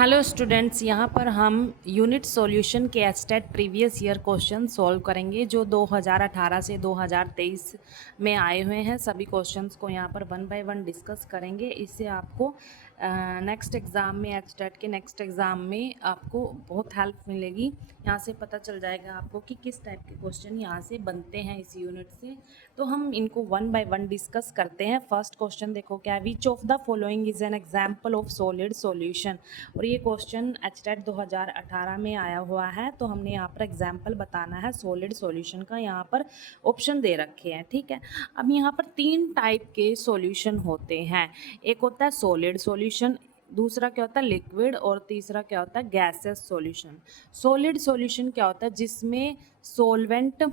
Hello students, यहाँ पर हम यूनिट सॉल्यूशन के estate previous year question solve करेंगे जो 2018 से 2023 में आए हुए हैं। सभी क्वेश्चंस को यहाँ पर वन बाय वन डिस्कस करेंगे। इससे आपको नेक्स्ट एग्ज़ाम में एस्टेट के नेक्स्ट एग्ज़ाम में आपको बहुत हेल्प मिलेगी। यहाँ से पता चल जाएगा आपको कि किस टाइप के क्वेश्चन यहाँ से बनते हैं इस यूनिट से। तो हम इनको वन बाय वन डिस्कस करते हैं। फर्स्ट क्वेश्चन देखो क्या है, which of the following is an example of solid solution. और ये क्वेश्चन एचटेट 2018 में आया हुआ है। तो हमने यहाँ पर एग्जाम्पल बताना है सॉलिड सॉल्यूशन का। यहाँ पर ऑप्शन दे रखे हैं, ठीक है। अब यहाँ पर तीन टाइप के सॉल्यूशन होते हैं। एक होता है सॉलिड सॉल्यूशन, दूसरा क्या होता है लिक्विड, और तीसरा क्या होता है गैसेस सॉल्यूशन। सॉलिड सॉल्यूशन क्या होता है, जिसमें सॉल्वेंट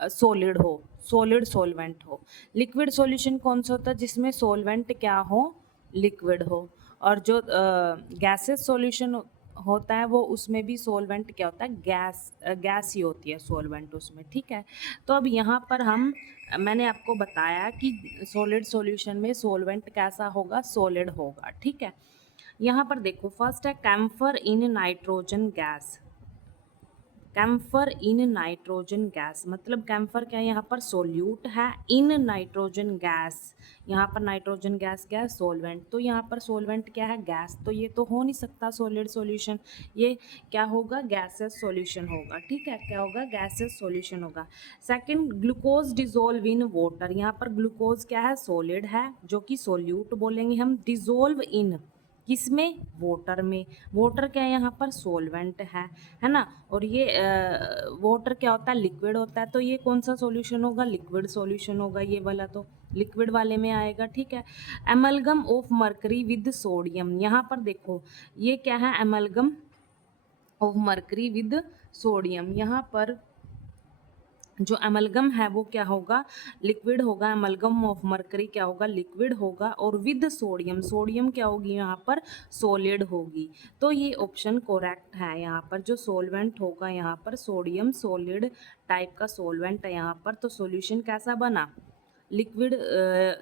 सॉलिड हो, सॉलिड सॉल्वेंट हो। लिक्विड सॉल्यूशन कौन सा होता है, जिसमें सॉल्वेंट क्या हो, लिक्विड हो। और जो गैसेस सॉल्यूशन होता है वो उसमें भी सॉल्वेंट क्या होता है, गैस ही होती है सॉल्वेंट उसमें, ठीक है। तो अब यहाँ पर मैंने आपको बताया कि सॉलिड सॉल्यूशन में सॉल्वेंट कैसा होगा, सॉलिड होगा, ठीक है। यहाँ पर देखो फर्स्ट है camphor in nitrogen gas. Camphor in nitrogen gas मतलब कैम्फर क्या है, यहाँ पर सोल्यूट है, इन नाइट्रोजन गैस, यहाँ पर नाइट्रोजन गैस क्या है, सोलवेंट। तो यहाँ पर सोलवेंट क्या है, गैस। तो ये तो हो नहीं सकता सॉलिड सॉल्यूशन, ये क्या होगा, गैसेस सॉल्यूशन होगा, ठीक है। क्या होगा, गैसेस सॉल्यूशन होगा। Second, glucose dissolve in water. यहाँ पर ग्लूकोज क्या है, सॉलिड है, जो कि सोल्यूट बोलेंगे हम। डिजोल्व इन किसमें, वाटर में। वाटर क्या है, यहाँ पर सोलवेंट है ना। और ये वाटर क्या होता है, लिक्विड होता है। तो ये कौन सा सॉल्यूशन होगा, लिक्विड सॉल्यूशन होगा ये वाला, तो लिक्विड वाले में आएगा, ठीक है। Amalgam of mercury with sodium. यहाँ पर देखो ये क्या है, amalgam of mercury with sodium. यहाँ पर जो एमलगम है वो क्या होगा, लिक्विड होगा। एमलगम ऑफ मरकरी क्या होगा, लिक्विड होगा। और विद सोडियम, सोडियम क्या होगी यहाँ पर, सॉलिड होगी। तो ये ऑप्शन करेक्ट है। यहाँ पर जो सॉल्वेंट होगा, यहाँ पर सोडियम सॉलिड टाइप का सॉल्वेंट है यहाँ पर। तो सॉल्यूशन कैसा बना, लिक्विड।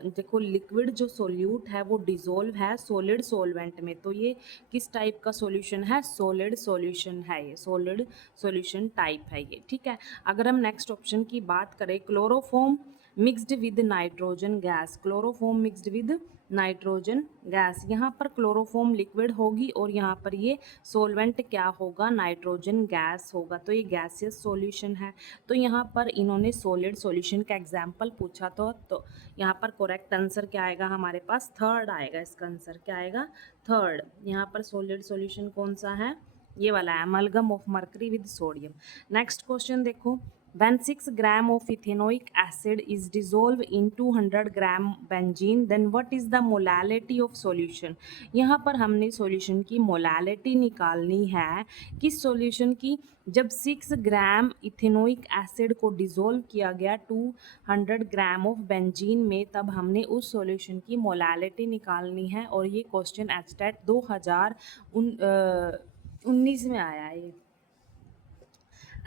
देखो लिक्विड जो सोल्यूट है वो डिजोल्व है सॉलिड सॉल्वेंट में। तो ये किस टाइप का सॉल्यूशन है, सॉलिड सॉल्यूशन है, ये सॉलिड सॉल्यूशन टाइप है ये, ठीक है। अगर हम नेक्स्ट ऑप्शन की बात करें, chloroform mixed with nitrogen gas. Chloroform mixed with nitrogen gas, यहाँ पर क्लोरोफॉर्म लिक्विड होगी और यहाँ पर ये सॉल्वेंट क्या होगा, नाइट्रोजन गैस होगा। तो ये गैसियस सॉल्यूशन है। तो यहाँ पर इन्होंने सॉलिड सॉल्यूशन का एग्जाम्पल पूछा तो यहाँ पर करेक्ट आंसर क्या आएगा, हमारे पास थर्ड आएगा। इसका आंसर क्या आएगा, थर्ड। यहाँ पर सॉलिड सॉल्यूशन कौन सा है, ये वाला है, amalgam of mercury with sodium. Next question देखो, when 6 gram of ethanoic acid is dissolved in 200 gram benzene, then what is the molality of solution। यहाँ पर हमने सॉल्यूशन की मोलालिटी निकालनी है, किस सॉल्यूशन की, जब 6 ग्राम इथेनोइक एसिड को डिज़ोल्व किया गया 200 ग्राम ऑफ बेंजीन में, तब हमने उस सॉल्यूशन की मोलालिटी निकालनी है। और ये क्वेश्चन एचटेट 2019 में आया है, ये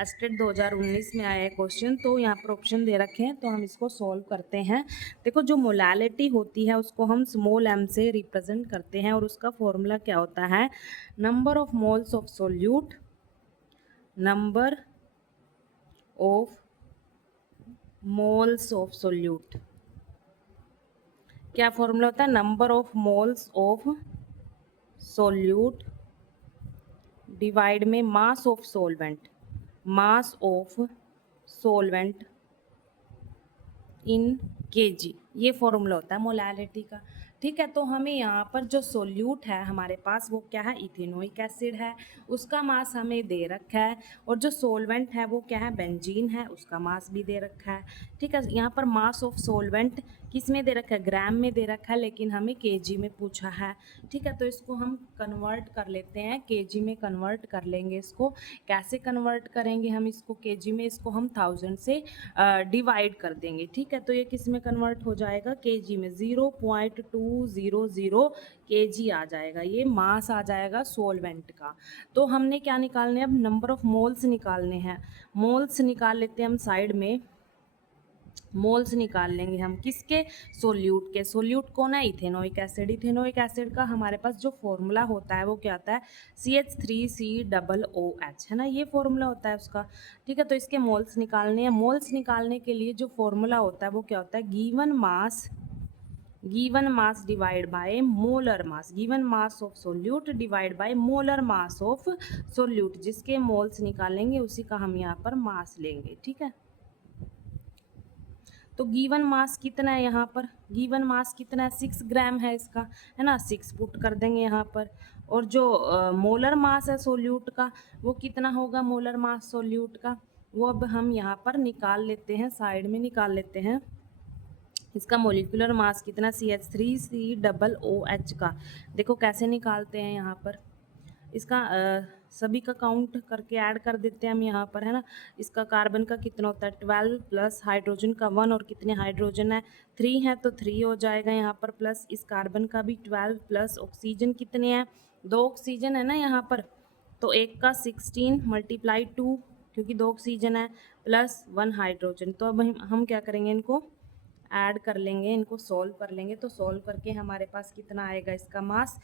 एस्टेट 2019 में आया है क्वेश्चन। तो यहाँ पर ऑप्शन दे रखे हैं, तो हम इसको सॉल्व करते हैं। देखो जो मोलालिटी होती है उसको हम स्मॉल m से रिप्रेजेंट करते हैं, और उसका फॉर्मूला क्या होता है, number of moles of solute, number of moles of solute. क्या फॉर्मूला होता है, number of moles of solute divide में mass of solvent, mass of solvent in KG. ये फॉर्मूला होता है मोलालिटी का, ठीक है। तो हमें यहाँ पर जो सोल्यूट है हमारे पास वो क्या है, इथेनोइक एसिड है, उसका मास हमें दे रखा है। और जो सोलवेंट है वो क्या है, बेंजीन है, उसका मास भी दे रखा है, ठीक है। यहाँ पर मास ऑफ सोलवेंट किस में दे रखा है, ग्राम में दे रखा है, लेकिन हमें केजी में पूछा है, ठीक है। तो इसको हम कन्वर्ट कर लेते हैं, केजी में कन्वर्ट कर लेंगे। इसको कैसे कन्वर्ट करेंगे हम इसको केजी में, इसको हम 1000 से डिवाइड कर देंगे, ठीक है। तो ये किस में कन्वर्ट हो जाएगा, केजी में। 0.200 केजी आ जाएगा, ये मास आ जाएगा सोलवेंट का। तो हमने क्या निकालने हैं, अब नंबर ऑफ मोल्स निकालने हैं। मोल्स निकाल लेते हैं हम साइड में। मोल्स निकाल लेंगे हम किसके, सोल्यूट के। सोल्यूट कौन है, इथेनोइक एसिड। इथेनोइक एसिड का हमारे पास जो फॉर्मूला होता है वो क्या होता है, CH3COOH, है ना, ये फॉर्मूला होता है उसका। ठीक है, तो इसके मोल्स निकालने हैं। मोल्स निकालने के लिए जो फॉर्मूला होता है वो क्या होता है, given mass divide by molar mass, given mass of solute divide by molar mass of solute. जिसके मोल्स निकालेंगे उसी का हम यहाँ पर मास लेंगे। ठीक है, तो गिवन मास कितना है, यहाँ पर गिवन मास कितना है, 6 ग्राम है इसका, है ना, 6 पुट कर देंगे यहाँ पर। और जो मोलर मास है सोल्यूट का वो कितना होगा, मोलर मास सोल्यूट का वो अब हम यहाँ पर निकाल लेते हैं, साइड में निकाल लेते हैं। इसका मोलिकुलर मास कितना, CH3COOH का। देखो कैसे निकालते हैं यहाँ पर, इसका सभी का काउंट करके ऐड कर देते हैं हम यहाँ पर, है ना। इसका कार्बन का कितना होता है 12 प्लस हाइड्रोजन का 1, और कितने हाइड्रोजन है 3 है, तो 3 हो जाएगा यहाँ पर, प्लस इस कार्बन का भी 12 प्लस ऑक्सीजन कितने हैं 2 ऑक्सीजन है ना यहाँ पर, तो एक का 16 मल्टीप्लाई 2 क्योंकि 2 ऑक्सीजन है प्लस 1 हाइड्रोजन। तो अब हम क्या करेंगे, इनको ऐड कर लेंगे, इनको सॉल्व कर लेंगे। तो सॉल्व करके हमारे पास कितना आएगा, इसका मास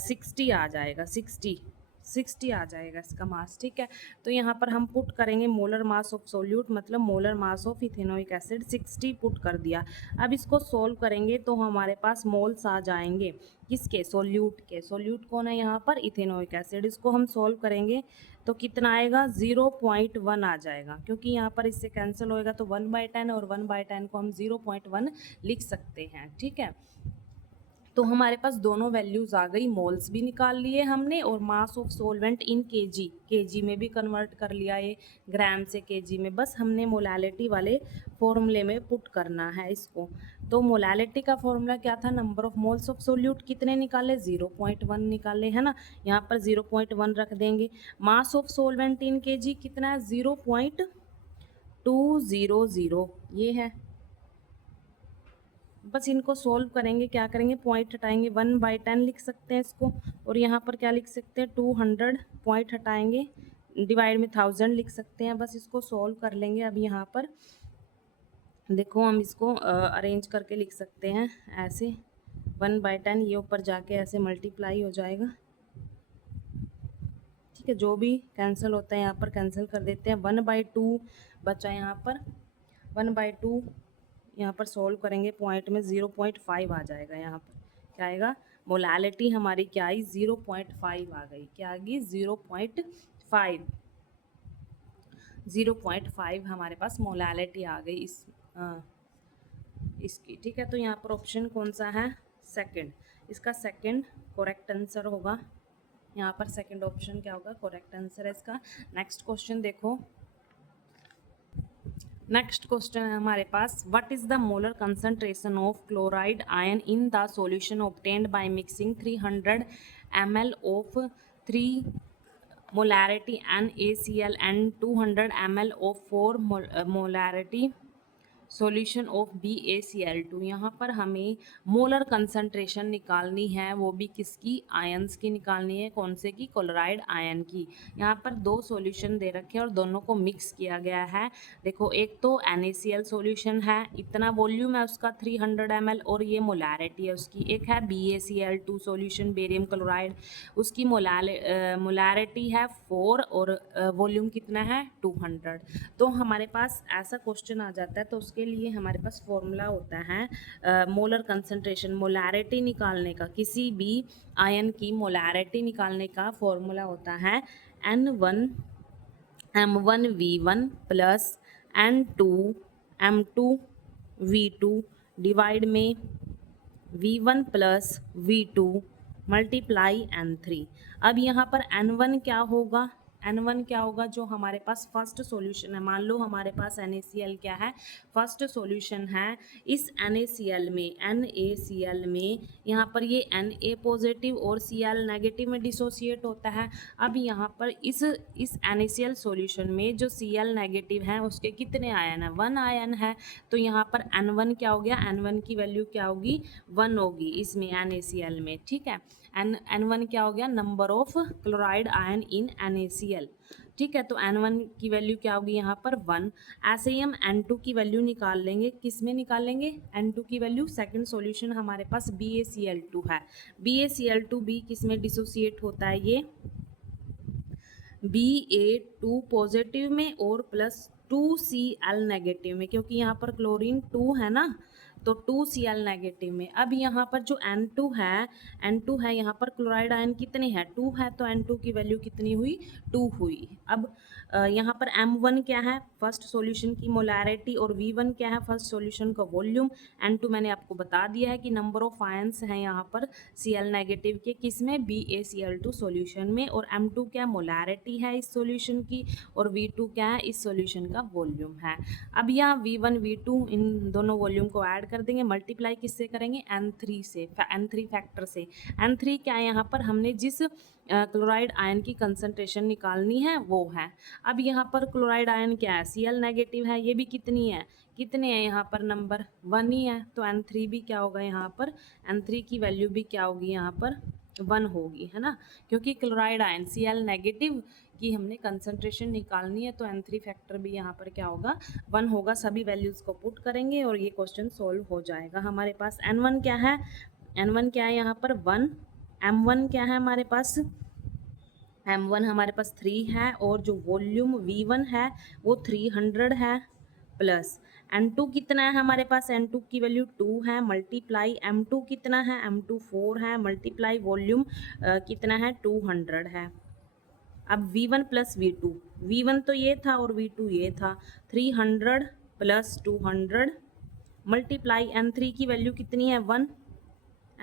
60 आ जाएगा, 60 आ जाएगा इसका मास। ठीक है, तो यहाँ पर हम पुट करेंगे मोलर मास ऑफ सोल्यूट, मतलब molar mass of ethanoic acid 60 put कर दिया। अब इसको सॉल्व करेंगे तो हमारे पास मोल्स आ जाएंगे किसके, सोल्यूट के। सोल्यूट कौन है यहाँ पर, इथेनोइक एसिड। इसको हम सॉल्व करेंगे तो कितना आएगा 0.1 आ जाएगा, क्योंकि यहाँ पर इससे कैंसिल होएगा तो 1/10, और 1/10 को हम 0.1 लिख सकते हैं। ठीक है, तो हमारे पास दोनों वैल्यूज़ आ गई, मोल्स भी निकाल लिए हमने और मास ऑफ सोलवेंट इन केजी में भी कन्वर्ट कर लिया, ये ग्राम से केजी में। बस हमने मोलालिटी वाले फॉर्मूले में पुट करना है इसको। तो मोलालिटी का फॉर्मूला क्या था, number of moles of solute कितने निकाले 0.1 निकाले, है ना, यहाँ पर 0.1 रख देंगे। मास ऑफ सोलवेंट इन केजी कितना है 0.200, ये है। बस इनको सोल्व करेंगे, क्या करेंगे, पॉइंट हटाएंगे, 1/10 लिख सकते हैं इसको, और यहाँ पर क्या लिख सकते हैं 200, पॉइंट हटाएंगे, डिवाइड में 1000 लिख सकते हैं। बस इसको सोल्व कर लेंगे। अब यहाँ पर देखो हम इसको अरेंज करके लिख सकते हैं ऐसे, 1/10 ये ऊपर जाके ऐसे मल्टीप्लाई हो जाएगा। ठीक है, जो भी कैंसिल होता है यहाँ पर कैंसिल कर देते हैं। 1/2 बचा यहाँ पर, 1/2 यहाँ पर सोल्व करेंगे, पॉइंट में 0.5 आ जाएगा। यहाँ पर क्या आएगा, मोलालिटी हमारी क्या आई 0.5 आ गई, क्या आ गई 0.5 हमारे पास मोलालिटी आ गई इसकी। ठीक है, तो यहाँ पर ऑप्शन कौन सा है, सेकंड। इसका सेकंड करेक्ट आंसर होगा, यहाँ पर सेकंड ऑप्शन क्या होगा, करेक्ट आंसर है इसका। नेक्स्ट क्वेश्चन देखो, नेक्स्ट क्वेश्चन है हमारे पास, what is the molar concentration of chloride ion in the solution obtained by mixing 300 ml of 3 molarity NaCl and 200 ml of 4 molarity solution of BaCl2। यहाँ पर हमें molar concentration निकालनी है, वो भी किसकी, आयंस की निकालनी है, कौन से की, क्लोराइड आयन की। यहाँ पर 2 सॉल्यूशन दे रखे हैं और दोनों को मिक्स किया गया है। देखो एक तो NaCl सॉल्यूशन है, इतना वॉल्यूम है उसका 300 ml, और ये मोलारिटी है उसकी। एक है BaCl2 सॉल्यूशन, बेरियम क्लोराइड, उसकी मोलारिटी है 4 और वॉल्यूम कितना है 200। तो हमारे पास ऐसा क्वेश्चन आ जाता है तो उसके लिए हमारे पास फॉर्मूला होता है मोलर कंसंट्रेशन, मोलारिटी निकालने का, किसी भी आयन की मोलारिटी निकालने का फॉर्मूला होता है M1V1 प्लस N2M2V2 डिवाइड में V1 plus V2 multiply N3। अब यहाँ पर N1 क्या होगा, N1 क्या होगा, जो हमारे पास फर्स्ट सॉल्यूशन है। मान लो हमारे पास NaCl क्या है, फर्स्ट सॉल्यूशन है। इस NaCl में यहाँ पर ये Na पॉजिटिव और Cl नेगेटिव में डिसोसिएट होता है। अब यहाँ पर इस NaCl सॉल्यूशन में जो Cl नेगेटिव है उसके कितने आयन है, 1 आयन है। तो यहाँ पर N1 क्या हो गया, N1 की वैल्यू क्या होगी 1 होगी इसमें NaCl में। ठीक है, N1 क्या हो गया, number of chloride ion in NaCl। ठीक है, तो N1 की वैल्यू क्या होगी यहाँ पर 1। ऐसे ही हम N2 की वैल्यू निकाल लेंगे, किस में निकालेंगे, N2 की वैल्यू सेकंड सॉल्यूशन हमारे पास BaCl2 है। BaCl2 किस में डिसोसिएट होता है, ये Ba2 पॉजिटिव में और प्लस 2Cl नेगेटिव में, क्योंकि यहाँ पर क्लोरीन 2 है ना, तो 2Cl नेगेटिव में। अब यहाँ पर जो N2 है यहाँ पर क्लोराइड आयन कितने हैं, 2 है, तो N2 की वैल्यू कितनी हुई, 2 हुई। अब यहाँ पर M1 क्या है, फर्स्ट सॉल्यूशन की मोलैरिटी, और V1 क्या है, फर्स्ट सॉल्यूशन का वॉल्यूम। N2 मैंने आपको बता दिया है कि नंबर ऑफ आयंस हैं यहाँ पर Cl नेगेटिव के, किस में, BaCl2 सॉल्यूशन में, और M2 क्या मोलैरिटी है इस सॉल्यूशन की, और V2 क्या है, इस सॉल्यूशन का वॉल्यूम है। अब यहाँ V1 V2 इन दोनों वॉल्यूम को ऐड कर देंगे, मल्टीप्लाई किससे करेंगे, N3 से, N3 फैक्टर से। N3 क्या है, यहाँ पर हमने जिस क्लोराइड आयन की कंसंट्रेशन निकालनी है वो है। अब यहाँ पर क्लोराइड आयन क्या है, Cl नेगेटिव है, ये भी कितनी है, कितने हैं यहाँ पर, नंबर 1 ही है, तो N3 भी क्या होगा यहाँ पर, N3 की वैल्यू भी क्या होगी यहाँ पर 1 होगी, है ना, क्योंकि क्लोराइड आयन Cl नेगेटिव की हमने कंसंट्रेशन निकालनी है, तो N3 फैक्टर भी यहाँ पर क्या होगा, 1 होगा। सभी वैल्यूज़ को पुट करेंगे और ये क्वेश्चन सॉल्व हो जाएगा। हमारे पास N1 क्या है, N1 क्या है यहाँ पर 1, M1 क्या है हमारे पास, M1 हमारे पास 3 है, और जो वॉल्यूम V1 है वो 300 है, प्लस N2 कितना है हमारे पास, N2 की वैल्यू 2 है, मल्टीप्लाई M2 कितना है, M2 4 है, मल्टीप्लाई वॉल्यूम कितना है, 200 है। अब V1 प्लस V2 तो ये था और V2 ये था, 300 प्लस 200 मल्टीप्लाई N3 की वैल्यू कितनी है 1,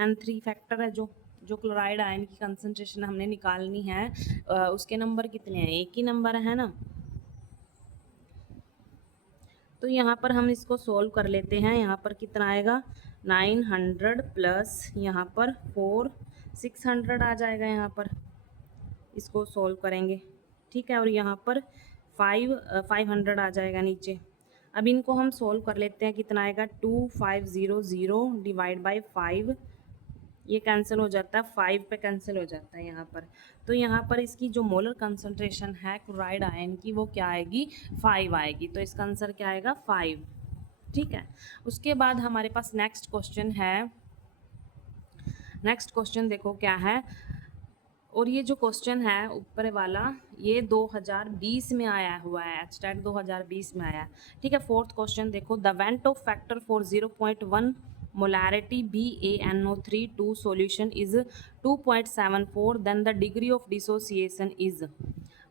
N3 फैक्टर है जो क्लोराइड आयन की कंसंट्रेशन हमने निकालनी है, उसके नंबर कितने हैं, एक ही नंबर है ना। तो यहाँ पर हम इसको सॉल्व कर लेते हैं, यहाँ पर कितना आएगा 900 प्लस यहाँ पर 4 600 आ जाएगा, यहाँ पर इसको सॉल्व करेंगे, ठीक है, और यहाँ पर 500 आ जाएगा नीचे। अब इनको हम सॉल्व कर लेते हैं, कितना आएगा 2500 डिवाइड बाई 5, ये कैंसिल हो जाता है, 5 पे कैंसिल हो जाता है यहाँ पर। तो यहाँ पर इसकी जो मोलर कंसंट्रेशन है क्लोराइड आयन की वो क्या आएगी, 5 आएगी, तो इसका आंसर क्या आएगा 5, ठीक है। उसके बाद हमारे पास नेक्स्ट क्वेश्चन है, नेक्स्ट क्वेश्चन देखो क्या है, और ये जो क्वेश्चन है ऊपर वाला ये 2020 में आया हुआ है, एचटेट 2020 में आया है, ठीक है। फोर्थ क्वेश्चन देखो, the van't Hoff factor for 0.1 molarity BaNO3 solution is 2.74, then the degree of dissociation is.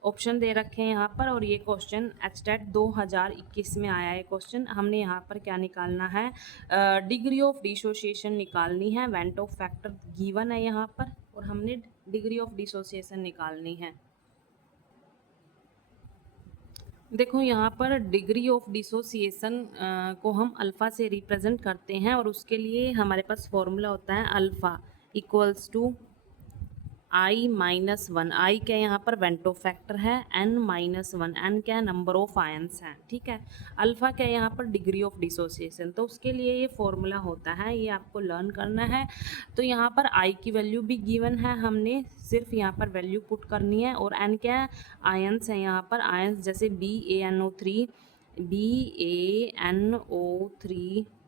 Option दे रखे हैं यहाँ पर, और ये क्वेश्चन एचटेट 2021 में आया है क्वेश्चन। हमने यहाँ पर क्या निकालना है, डिग्री ऑफ डिसोसिएशन निकालनी है, वेंट ऑफ फैक्टर गिवन है यहाँ पर, और हमने डिग्री ऑफ डिसोसिएशन निकालनी है। देखो यहाँ पर डिग्री ऑफ डिसोसिएशन को हम अल्फ़ा से रिप्रेजेंट करते हैं, और उसके लिए हमारे पास फॉर्मूला होता है अल्फ़ा इक्वल्स टू I-1। आई क्या यहाँ पर वेंटो फैक्टर है, N-1, N क्या है नंबर ऑफ आयंस हैं, ठीक है। अल्फ़ा क्या है यहाँ पर डिग्री ऑफ डिसोसिएशन, तो उसके लिए ये फॉर्मूला होता है, ये आपको लर्न करना है। तो यहाँ पर I की वैल्यू भी गिवन है, हमने सिर्फ यहाँ पर वैल्यू पुट करनी है, और N क्या है आयंस है, यहाँ पर आयंस जैसे BaNO3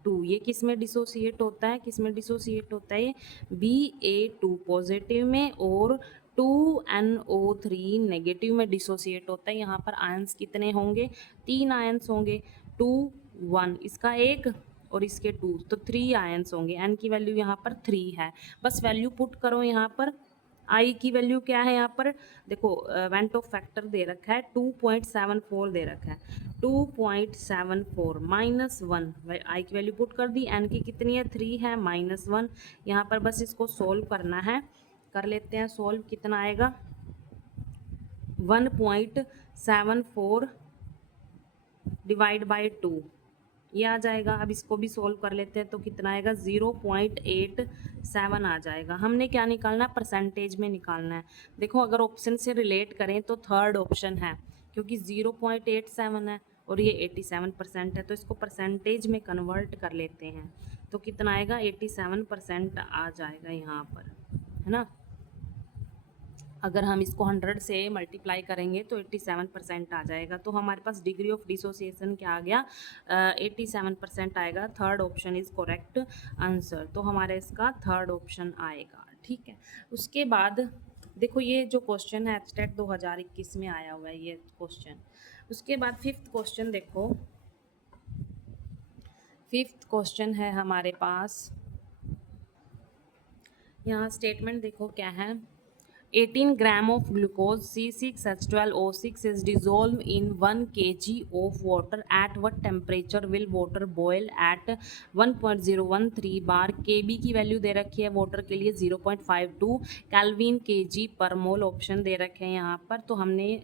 2, ये किस में डिसोसिएट होता है, किस में डिसोसिएट होता है, Ba2 पॉजिटिव में और 2NO3 नेगेटिव में डिसोसिएट होता है। यहाँ पर आयंस कितने होंगे, 3 आयंस होंगे, 2 1 इसका एक और इसके 2, तो 3 आयंस होंगे। N की वैल्यू यहाँ पर 3 है, बस वैल्यू पुट करो यहाँ पर। आई की वैल्यू क्या है यहाँ पर, देखो वेंट ऑफ फैक्टर दे रखा है 2.74 दे रखा है, 2.74 -1, आई की वैल्यू पुट कर दी, एन की कितनी है 3 है, -1। यहाँ पर बस इसको सोल्व करना है, कर लेते हैं सोल्व, कितना आएगा 1.74 डिवाइड बाई 2 ये आ जाएगा। अब इसको भी सोल्व कर लेते हैं, तो कितना आएगा 0.87 आ जाएगा। हमने क्या निकालना है, परसेंटेज में निकालना है। देखो अगर ऑप्शन से रिलेट करें तो थर्ड ऑप्शन है, क्योंकि 0.87 है और ये 87% है, तो इसको परसेंटेज में कन्वर्ट कर लेते हैं, तो कितना आएगा 87% आ जाएगा यहाँ पर, है ना। अगर हम इसको 100 से मल्टीप्लाई करेंगे तो 87% आ जाएगा। तो हमारे पास डिग्री ऑफ डिसोसिएशन क्या आ गया, 87% आएगा। Third option is correct answer. तो हमारा इसका थर्ड ऑप्शन आएगा। ठीक है, उसके बाद देखो ये जो क्वेश्चन है एचटेट 2021 में आया हुआ है ये क्वेश्चन। उसके बाद फिफ्थ क्वेश्चन देखो, फिफ्थ क्वेश्चन है हमारे पास, यहाँ स्टेटमेंट देखो क्या है। 18 gram of glucose C6H12O6 is dissolved in 1 kg of water. At what temperature will water boil? At 1.013 bar. Kb की वैल्यू दे रखी है वाटर के लिए 0.52, केल्विन kg पर मोल ऑप्शन दे रखे हैं यहाँ पर। तो हमने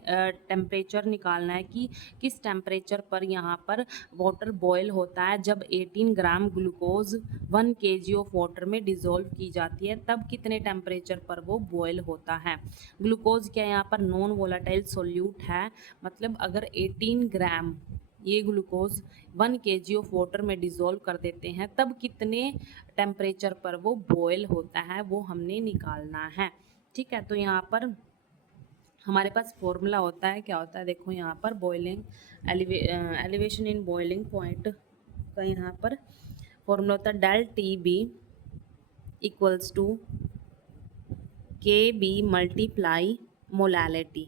टेम्परेचर निकालना है कि किस टेम्परेचर पर यहाँ पर वाटर बॉयल होता है। जब 18 gram glucose 1 kg of water में डिज़ोल्व की जाती है तब कितने टेम्परेचर पर वो बॉयल होता है। ग्लूकोज क्या यहाँ पर नॉन वोलाटाइल सोल्यूट है, मतलब अगर 18 ग्राम ये ग्लूकोज 1 kg ऑफ वाटर में डिज़ोल्व कर देते हैं तब कितने टेम्परेचर पर वो बॉयल होता है वो हमने निकालना है। ठीक है, तो यहाँ पर हमारे पास फॉर्मूला होता है, क्या होता है देखो यहाँ पर boiling elevation in boiling point का यहाँ पर फॉर्मूला होता है del T B equals to K B multiply molality.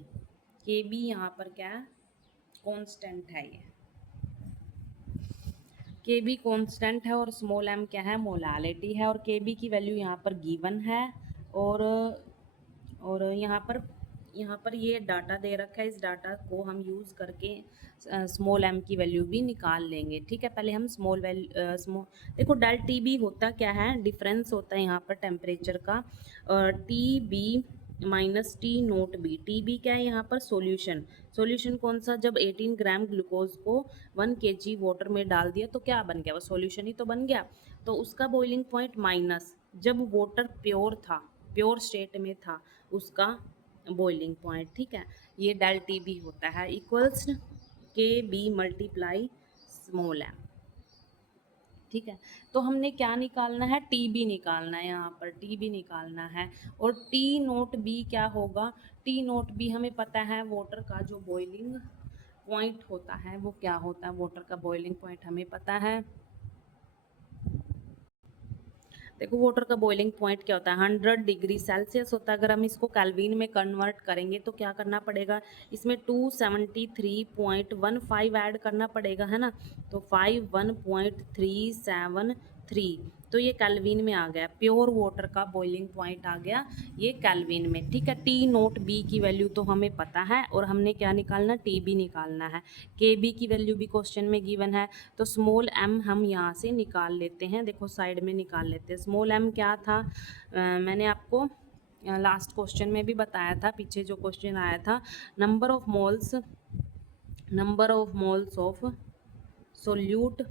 K B यहाँ पर क्या है, कॉन्स्टेंट है, ये के बी कॉन्स्टेंट है और स्मॉल एम क्या है, मोलालिटी है। और के बी की वैल्यू यहाँ पर गिवन है और यहाँ पर ये डाटा दे रखा है। इस डाटा को हम यूज़ करके स्मॉल एम की वैल्यू भी निकाल लेंगे। ठीक है, पहले हम स्मॉल देखो डेल टी बी होता क्या है, डिफरेंस होता है यहाँ पर टेम्परेचर का, T B minus T naught B. T B क्या है यहाँ पर, सॉल्यूशन कौन सा, जब 18 ग्राम ग्लूकोज को 1 kg वाटर में डाल दिया तो क्या बन गया, वो सॉल्यूशन ही तो बन गया। तो उसका बॉइलिंग पॉइंट माइनस जब वाटर प्योर था, प्योर स्टेट में था, उसका बॉइलिंग पॉइंट। ठीक है, ये डेल टी बी होता है इक्वल्स के बी मल्टीप्लाई स्मॉल एम। ठीक है, तो हमने क्या निकालना है, टी बी निकालना है, यहाँ पर टी बी निकालना है। और टी नोट बी क्या होगा, टी नोट बी हमें पता है वाटर का जो बॉइलिंग पॉइंट होता है वो क्या होता है, वाटर का बॉइलिंग पॉइंट हमें पता है। देखो वाटर का बॉइलिंग पॉइंट क्या होता है, 100 डिग्री सेल्सियस होता है। अगर हम इसको केल्विन में कन्वर्ट करेंगे तो क्या करना पड़ेगा, इसमें 273.15 ऐड करना पड़ेगा, है ना। तो 51.373, तो ये केल्विन में आ गया, प्योर वाटर का बॉइलिंग पॉइंट आ गया ये केल्विन में। ठीक है, टी नोट बी की वैल्यू तो हमें पता है और हमने क्या निकालना, टी बी निकालना है। के बी की वैल्यू भी क्वेश्चन में गिवन है, तो स्मॉल एम हम यहाँ से निकाल लेते हैं। देखो साइड में निकाल लेते हैं। स्मॉल एम क्या था, मैंने आपको लास्ट क्वेश्चन में भी बताया था, पीछे जो क्वेश्चन आया था, number of moles of solute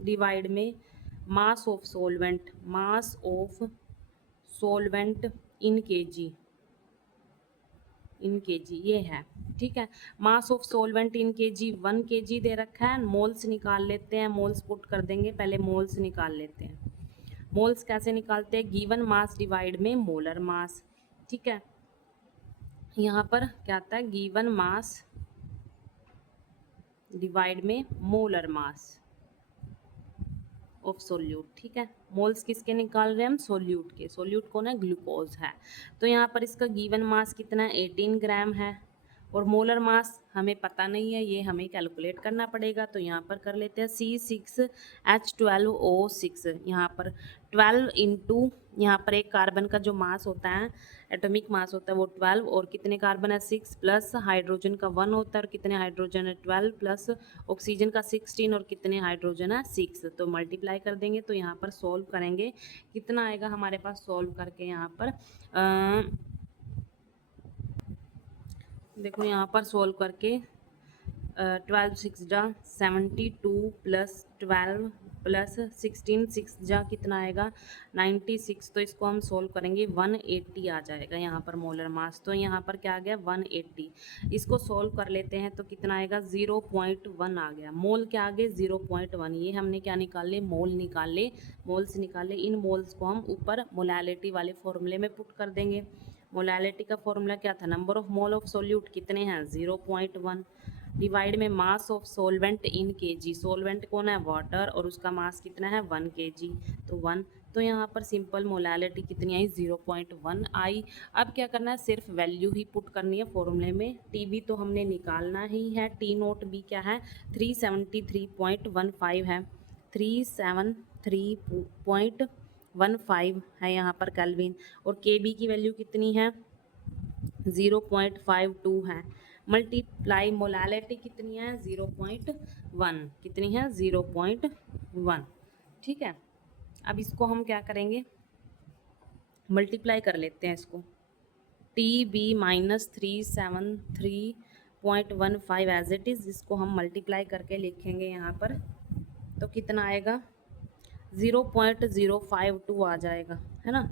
divide में mass of solvent in KG ये है। ठीक है, mass of solvent in KG 1 kg दे रखा है। मोल्स निकाल लेते हैं, मोल्स पुट कर देंगे, पहले मोल्स निकाल लेते हैं। मोल्स कैसे निकालते हैं, गिवन मास डिवाइड में मोलर मास। ठीक है, यहाँ पर क्या आता है, गिवन मास डिवाइड में मोलर मास ऑफ सोल्यूट। ठीक है, मोल्स किसके निकाल रहे हैं हम, सोल्यूट के। सोल्यूट कौन है, ग्लूकोज है। तो यहाँ पर इसका गिवन मास कितना है, 18 ग्राम है। और मोलर मास हमें पता नहीं है, ये हमें कैलकुलेट करना पड़ेगा। तो यहाँ पर कर लेते हैं C6H12O6, यहाँ पर 12 इंटू, यहाँ पर एक कार्बन का जो मास होता है, एटॉमिक मास होता है वो 12, और कितने कार्बन है 6, प्लस हाइड्रोजन का 1 होता है, और कितने हाइड्रोजन है 12, प्लस ऑक्सीजन का 16, और कितने हाइड्रोजन है 6। तो मल्टीप्लाई कर देंगे तो यहाँ पर सॉल्व करेंगे, कितना आएगा हमारे पास, सॉल्व करके यहाँ पर देखो यहाँ पर सोल्व करके 12 6 जा 72 प्लस 12 प्लस 16 6 जा कितना आएगा 96। तो इसको हम सोल्व करेंगे 180 आ जाएगा यहाँ पर मोलर मास। तो यहाँ पर क्या आ गया 180। इसको सोल्व कर लेते हैं तो कितना आएगा 0.1 आ गया। मोल क्या आ गए 0.1। ये हमने क्या निकाल ले, मोल निकाल ले, मोल्स निकाल ले। इन मोल्स को हम ऊपर मोलालिटी वाले फॉर्मूले में पुट कर देंगे। मोलालिटी का फॉर्मूला क्या था, number of mole of solute कितने हैं 0.1 डिवाइड में mass of solvent in KG, solvent कौन है वाटर और उसका मास कितना है 1 kg, तो 1। तो यहाँ पर सिंपल मोलालिटी कितनी आई 0.1 आई। अब क्या करना है, सिर्फ वैल्यू ही पुट करनी है फॉर्मूले में। टी बी तो हमने निकालना ही है, टी नोट बी क्या है 373.15 है, 373.15 है यहाँ पर केल्विन, और के बी की वैल्यू कितनी है 0.52 है, मल्टीप्लाई मोलालिटी कितनी है 0.1, कितनी है 0.1, ठीक है। अब इसको हम क्या करेंगे, मल्टीप्लाई कर लेते हैं इसको, T B minus 373.15 as it is, इसको हम मल्टीप्लाई करके लिखेंगे यहाँ पर, तो कितना आएगा 0.052 आ जाएगा, है ना,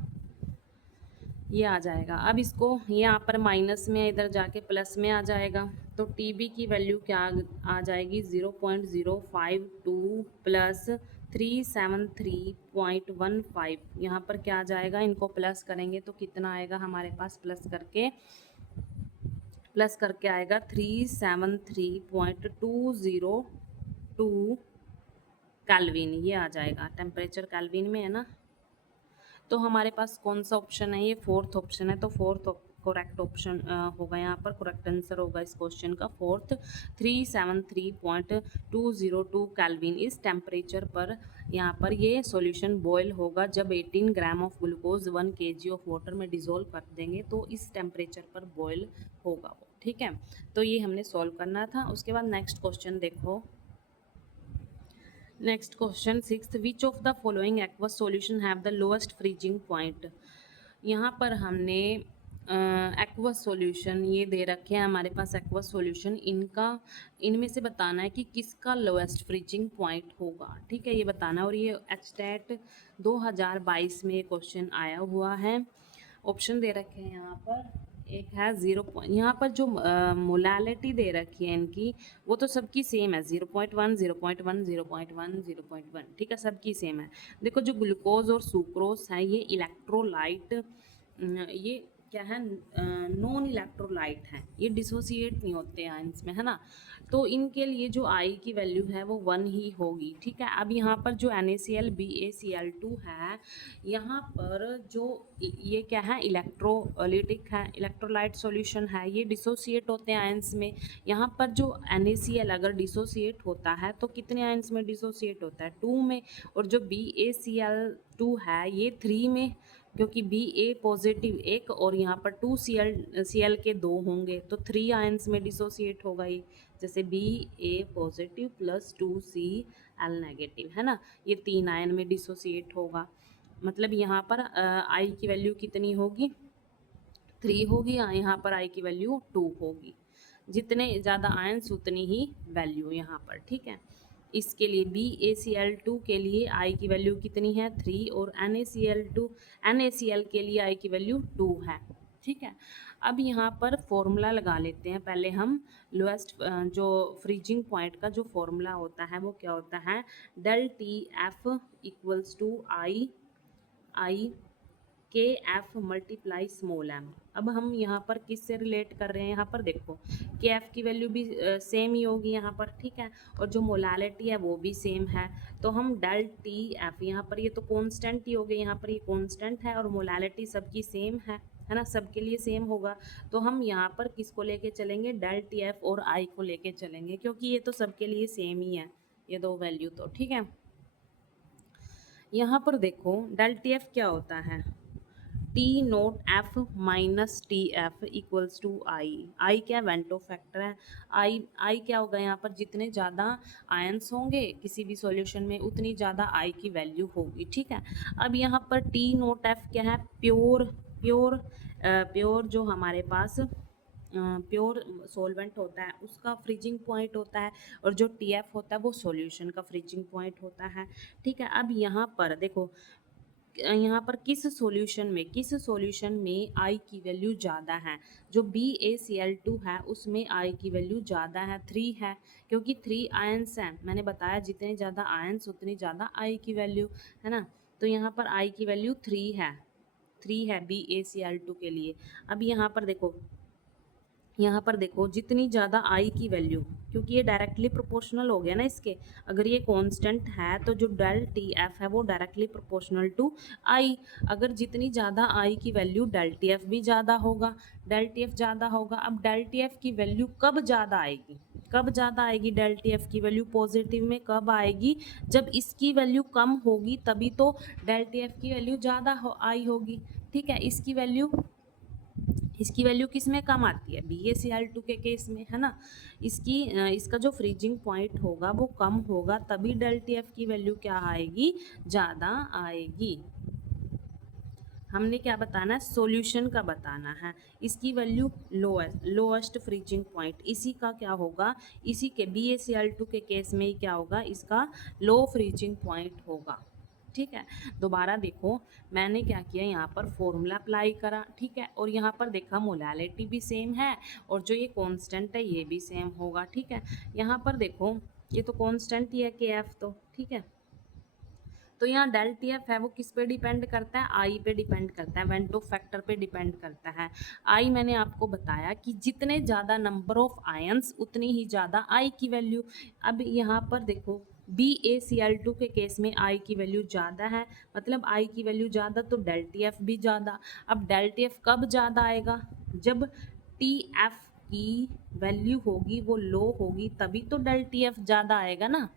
ये आ जाएगा। अब इसको ये यहाँ पर माइनस में इधर जाके प्लस में आ जाएगा, तो टी बी की वैल्यू क्या आ जाएगी 0.052 प्लस 373.15, यहाँ पर क्या आ जाएगा, इनको प्लस करेंगे तो कितना आएगा हमारे पास, प्लस करके आएगा 373.202 केल्विन, ये आ जाएगा, टेम्परेचर केल्विन में है ना। तो हमारे पास कौन सा ऑप्शन है, ये फोर्थ ऑप्शन है, तो फोर्थ करेक्ट ऑप्शन होगा यहाँ पर, करेक्ट आंसर होगा इस क्वेश्चन का फोर्थ। 373.202 केल्विन इस टेम्परेचर पर यहाँ पर ये सॉल्यूशन बॉयल होगा जब 18 gram of glucose 1 kg of water में डिजोल्व कर देंगे, तो इस टेम्परेचर पर बॉयल होगा वो, ठीक है। तो ये हमने सॉल्व करना था। उसके बाद नेक्स्ट क्वेश्चन देखो, next question sixth, which of the following aqueous solution have the lowest freezing point. यहाँ पर हमने एक्वस सॉल्यूशन ये दे रखे हैं हमारे पास, एक्वस सॉल्यूशन, इनमें से बताना है कि किसका लोएस्ट फ्रीजिंग पॉइंट होगा, ठीक है, ये बताना है। और ये एचटेट 2022 में ये क्वेश्चन आया हुआ है। ऑप्शन दे रखे हैं यहाँ पर, एक है 0 यहाँ पर जो मोलालिटी दे रखी है इनकी, वो तो सबकी सेम है 0.1 0.1 0.1 0.1, ठीक है, सबकी सेम है। देखो जो ग्लूकोज और सुक्रोज है ये इलेक्ट्रोलाइट, ये क्या है नॉन इलेक्ट्रोलाइट है, ये डिसोसिएट नहीं होते आयंस में, है ना, तो इनके लिए जो आई की वैल्यू है वो 1 ही होगी, ठीक है। अब यहाँ पर जो NaCl BaCl2 है, यहाँ पर जो ये क्या है इलेक्ट्रोलिटिक है, इलेक्ट्रोलाइट सॉल्यूशन है, ये डिसोसिएट होते हैं आयंस में। यहाँ पर जो NaCl अगर डिसोसिएट होता है तो कितने आयंस में डिसोसिएट होता है 2 में, और जो BaCl2 है ये 3 में, क्योंकि Ba पॉजिटिव एक और यहाँ पर 2Cl के 2 होंगे, तो 3 आयंस में डिसोसिएट होगा ये, जैसे Ba positive plus 2Cl negative, है ना, ये 3 आयन में डिसोसिएट होगा। मतलब यहाँ पर आई की वैल्यू कितनी होगी 3 होगी, यहाँ पर आई की वैल्यू 2 होगी, जितने ज़्यादा आयंस उतनी ही वैल्यू यहाँ पर, ठीक है। इसके लिए BaCl2 के लिए आई की वैल्यू कितनी है 3, और NaCl के लिए आई की वैल्यू 2 है, ठीक है। अब यहाँ पर फॉर्मूला लगा लेते हैं पहले हम, लोएस्ट जो फ्रीजिंग पॉइंट का जो फॉर्मूला होता है वो क्या होता है, del TF इक्वल्स टू आई के एफ मल्टीप्लाई स्मॉल एम। अब हम यहाँ पर किस से रिलेट कर रहे हैं, यहाँ पर देखो के एफ की वैल्यू भी सेम ही होगी यहाँ पर, ठीक है, और जो मोलालिटी है वो भी सेम है, तो हम डेल टी एफ, यहाँ पर ये तो कांस्टेंट ही हो गए, यहाँ पर ये कांस्टेंट है और मोलालिटी सबकी सेम है ना, सबके लिए सेम होगा, तो हम यहाँ पर किसको लेके चलेंगे, डेल टी एफ और आई को लेके चलेंगे, क्योंकि ये तो सबके लिए सेम ही है ये दो वैल्यू, तो ठीक है। यहाँ पर देखो डेल टी एफ क्या होता है, T naught F minus T F equals to I क्या वेंटो फैक्टर है, आई क्या होगा यहाँ पर, जितने ज़्यादा आयंस होंगे किसी भी सॉल्यूशन में उतनी ज़्यादा आई की वैल्यू होगी, ठीक है। अब यहाँ पर टी नोट एफ क्या है, प्योर जो हमारे पास प्योर सॉल्वेंट होता है उसका फ्रीजिंग पॉइंट होता है, और जो टी एफ होता है वो सॉल्यूशन का फ्रीजिंग पॉइंट होता है, ठीक है। अब यहाँ पर देखो यहाँ पर किस सॉल्यूशन में आई की वैल्यू ज़्यादा है, जो BaCl2 है उसमें आई की वैल्यू ज़्यादा है 3 है, क्योंकि 3 आयंस हैं, मैंने बताया जितने ज़्यादा आयंस उतनी ज़्यादा आई की वैल्यू, है ना, तो यहाँ पर आई की वैल्यू 3 है, 3 है BaCl2 के लिए। अब यहाँ पर देखो जितनी ज़्यादा आई की वैल्यू, क्योंकि ये डायरेक्टली प्रोपोर्शनल हो गया ना इसके, अगर ये कांस्टेंट है तो जो डेल टी एफ है वो डायरेक्टली प्रोपोर्शनल टू आई। अगर जितनी ज़्यादा आई की वैल्यू डेल टी एफ भी ज़्यादा होगा, डेल टी एफ ज़्यादा होगा। अब डेल टी एफ की वैल्यू कब ज़्यादा आएगी, कब ज़्यादा आएगी डेल टी एफ की वैल्यू पॉजिटिव में कब आएगी, जब इसकी वैल्यू कम होगी तभी तो डेल टी एफ की वैल्यू ज़्यादा आई होगी। ठीक है, इसकी वैल्यू किस में कम आती है, BaCl2 के केस में, है ना। इसका जो फ्रीजिंग पॉइंट होगा वो कम होगा, तभी डेल टी एफ की वैल्यू क्या आएगी, ज़्यादा आएगी। हमने क्या बताना है, सॉल्यूशन का बताना है। इसकी वैल्यू लोएस्ट फ्रीजिंग पॉइंट, इसी का क्या होगा, इसी के BaCl2 के केस में ही क्या होगा, इसका लो फ्रीजिंग पॉइंट होगा। ठीक है, दोबारा देखो मैंने क्या किया, यहाँ पर फॉर्मूला अप्लाई करा, ठीक है, और यहाँ पर देखा मोलैलिटी भी सेम है और जो ये कांस्टेंट है ये भी सेम होगा। ठीक है, यहाँ पर देखो ये तो कांस्टेंट ही है KF तो, ठीक है। तो यहाँ डेल टी एफ है वो किस पे डिपेंड करता है, आई पे डिपेंड करता है, वेंटो फैक्टर पे डिपेंड करता है। आई मैंने आपको बताया कि जितने ज़्यादा नंबर ऑफ आयंस उतनी ही ज़्यादा आई की वैल्यू। अब यहाँ पर देखो BaCl2 के केस में आई की वैल्यू ज़्यादा है, मतलब आई की वैल्यू ज़्यादा तो डेल टी एफ भी ज़्यादा। अब डेल टी एफ कब ज़्यादा आएगा, जब टी एफ की वैल्यू होगी वो लो होगी, तभी तो डेल टी एफ ज़्यादा आएगा ना।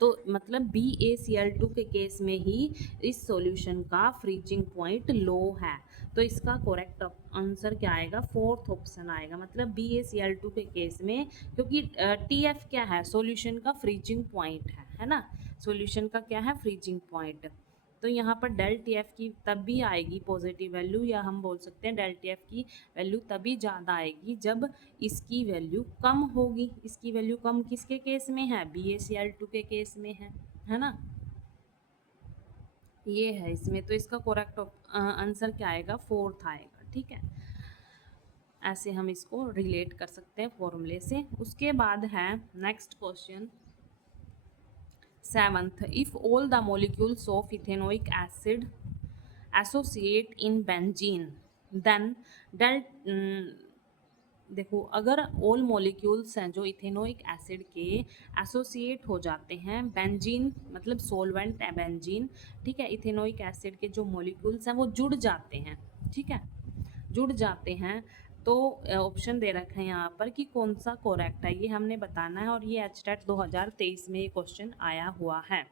तो मतलब BaCl2 के केस में ही इस सॉल्यूशन का फ्रीजिंग पॉइंट लो है, तो इसका करेक्ट आंसर क्या आएगा, फोर्थ ऑप्शन आएगा। मतलब BaCl2 के केस में, क्योंकि TF क्या है, सॉल्यूशन का फ्रीजिंग पॉइंट है ना, सॉल्यूशन का क्या है, फ्रीजिंग पॉइंट। तो यहाँ पर डेल टी एफ की तब भी आएगी पॉजिटिव वैल्यू, या हम बोल सकते हैं डेल टी एफ की वैल्यू तभी ज़्यादा आएगी जब इसकी वैल्यू कम होगी। इसकी वैल्यू कम किसके केस में है, BaCl2 के केस में है ना, ये है इसमें। तो इसका करेक्ट आंसर क्या आएगा, फोर्थ आएगा। ठीक है, ऐसे हम इसको रिलेट कर सकते हैं फॉर्मूले से। उसके बाद है next question 7th, if all the molecules of ethanoic acid associate in benzene then देखो अगर ऑल मॉलिक्यूल्स हैं जो इथेनोइक एसिड के एसोसिएट हो जाते हैं, बेंजीन मतलब सोलवेंट है बेंजीन, ठीक है, इथेनोइक एसिड के जो मॉलिक्यूल्स हैं वो जुड़ जाते हैं, ठीक है, जुड़ जाते हैं। तो ऑप्शन दे रखे हैं यहाँ पर कि कौन सा करेक्ट है, ये हमने बताना है, और ये HTET 2023 में ये क्वेश्चन आया हुआ है।